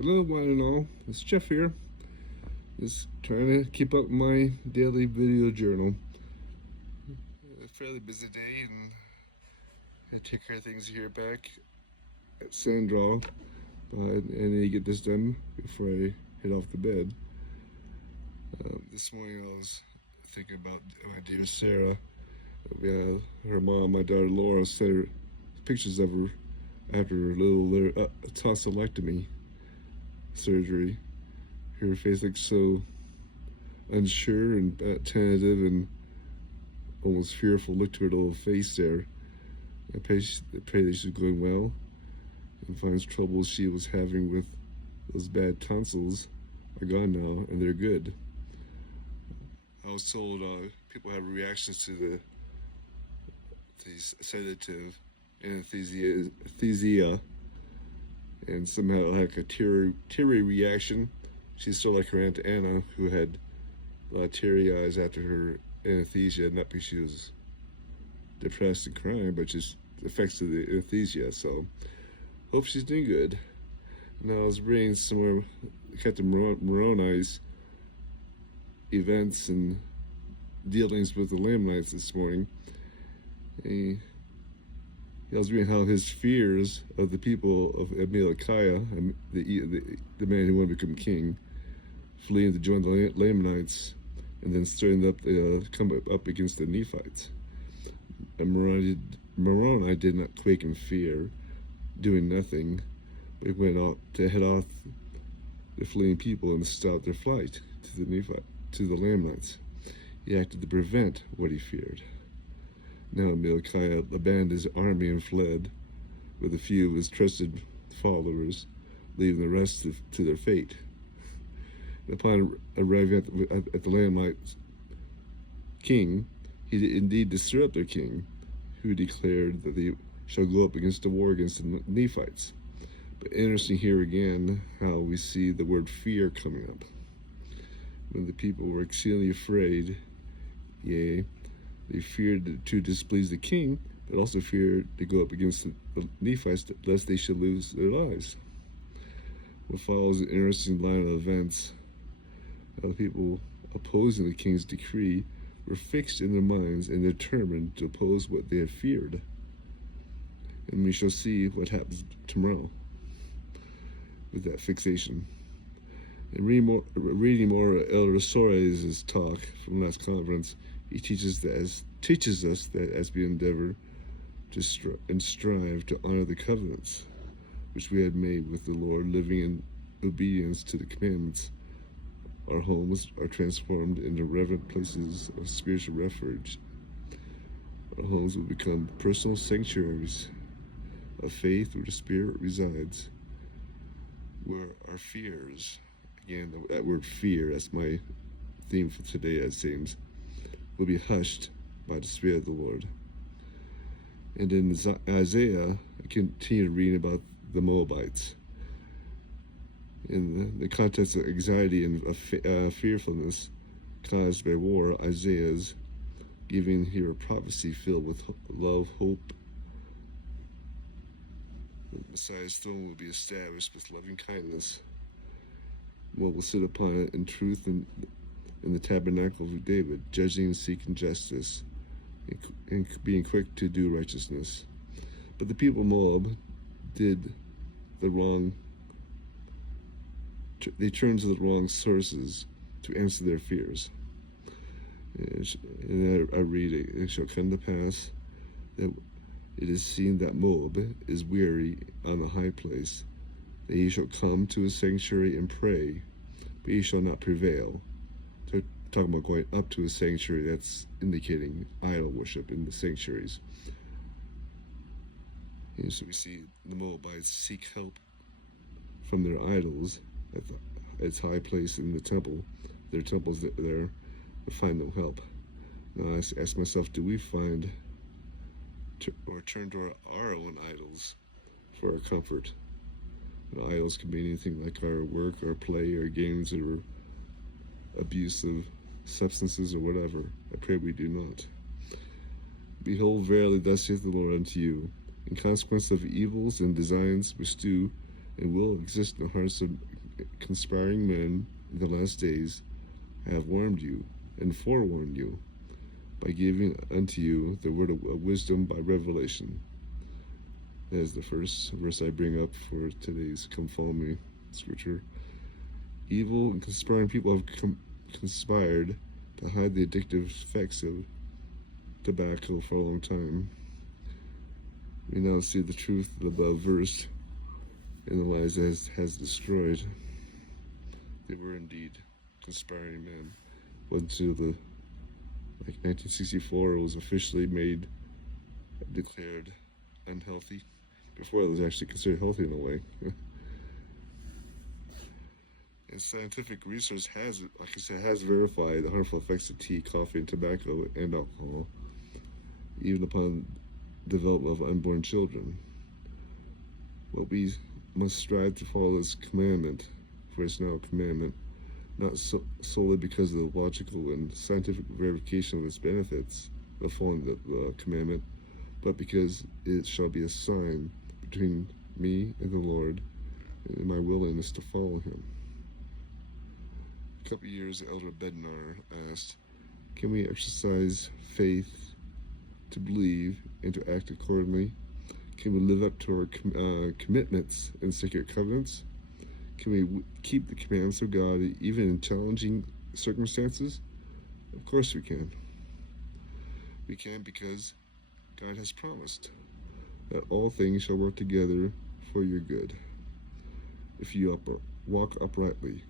Hello, one and all. It's Jeff here. Just trying to keep up my daily video journal. A fairly busy day, and I take care of things here back at Sandra. But I need to get this done before I head off to bed. This morning I was thinking about my dear Sarah. Her mom, my daughter Laura, sent her pictures of her after her little tonsillectomy surgery. Her face looks so unsure and tentative and almost fearful look to her little face there. I pray that she's going well and finds troubles she was having with those bad tonsils are gone now and they're good. I was told people have reactions to the sedative anesthesia and somehow like a teary reaction. She's sort of like her Aunt Anna, who had a lot of teary eyes after her anesthesia, not because she was depressed and crying, but just the effects of the anesthesia. So, hope she's doing good. Now, I was reading some more Captain Moroni's events and dealings with the Lamanites this morning. I was reading how his fears of the people of Amalekiah, the man who wanted to become king, fleeing to join the Lamanites, and then starting up come up against the Nephites. And Moroni did not quake in fear, doing nothing, but he went out to head off the fleeing people and stop their flight to the Lamanites. He acted to prevent what he feared. Now Amalekiah abandoned his army and fled, with a few of his trusted followers, leaving the rest to their fate. And upon arriving at the Lamanites' king, he did indeed disturb their king, who declared that they shall go up against a war against the Nephites. But interesting here again how we see the word fear coming up. When the people were exceedingly afraid, yea, they feared to displease the king, but also feared to go up against the Nephites, lest they should lose their lives. What follows an interesting line of events. The people opposing the king's decree were fixed in their minds and determined to oppose what they had feared. And we shall see what happens tomorrow with that fixation. And reading more Elder Soares' talk from last conference, he teaches us that as we endeavor to strive to honor the covenants which we had made with the Lord, living in obedience to the commandments, our homes are transformed into reverent places of spiritual refuge. Our homes will become personal sanctuaries of faith where the Spirit resides, where our fears, again, that word fear, that's my theme for today, it seems, will be hushed by the Spirit of the Lord. And in Isaiah, I continue reading about the Moabites. In the context of anxiety and fearfulness caused by war, Isaiah is giving here a prophecy filled with love, hope. The Messiah's throne will be established with loving kindness. One will sit upon it in truth and in the tabernacle of David, judging and seeking justice, and being quick to do righteousness. But the people of Moab did the wrong. They turned to the wrong sources to answer their fears. And I read, it shall come to pass that it is seen that Moab is weary on the high place, that he shall come to his sanctuary and pray, but he shall not prevail. So talking about going up to a sanctuary, that's indicating idol worship in the sanctuaries. And so we see the Moabites seek help from their idols at its high place in the temple. Their temples there, but find no help. Now I ask myself, do we find or turn to our own idols for our comfort? And idols can be anything like our work, our play, our games, or abuse of substances or whatever. I pray we do not. Behold, verily, thus saith the Lord unto you, in consequence of evils and designs which do and will exist in the hearts of conspiring men in the last days, I have warned you and forewarned you by giving unto you the word of wisdom by revelation. That is the first verse I bring up for today's Come Follow Me scripture. Evil and conspiring people have conspired to hide the addictive effects of tobacco for a long time. We now see the truth of the above verse and the lies that has destroyed. They were indeed conspiring men. Until 1964, it was officially declared unhealthy. Before it was actually considered healthy in a way. And scientific research has, like I said, has verified the harmful effects of tea, coffee, and tobacco and alcohol, even upon development of unborn children. But we must strive to follow this commandment, for it's now a commandment, not solely because of the logical and scientific verification of its benefits of following the commandment, but because it shall be a sign between me and the Lord and my willingness to follow him. A couple of years, Elder Bednar asked, can we exercise faith to believe and to act accordingly? Can we live up to our commitments and sacred covenants? Can we keep the commandments of God even in challenging circumstances? Of course we can. We can because God has promised that all things shall work together for your good if you walk uprightly.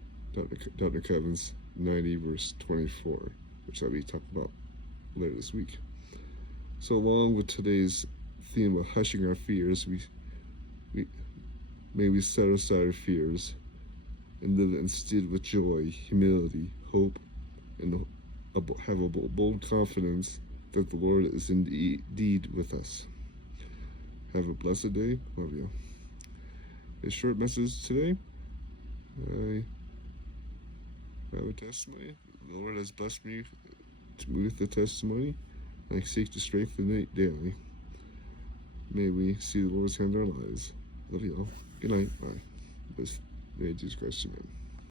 Dr. Kevin's 90 verse 24, which I'll be talking about later this week. So along with today's theme of hushing our fears, may we set aside our fears and live instead with joy, humility, hope, and have a bold confidence that the Lord is indeed with us. Have a blessed day. Love you. A short message today. I have a testimony. The Lord has blessed me with the testimony. I seek to strengthen it daily. May we see the Lord's hand in our lives. Love you all. Good night. Bye. May Jesus Christ, amen.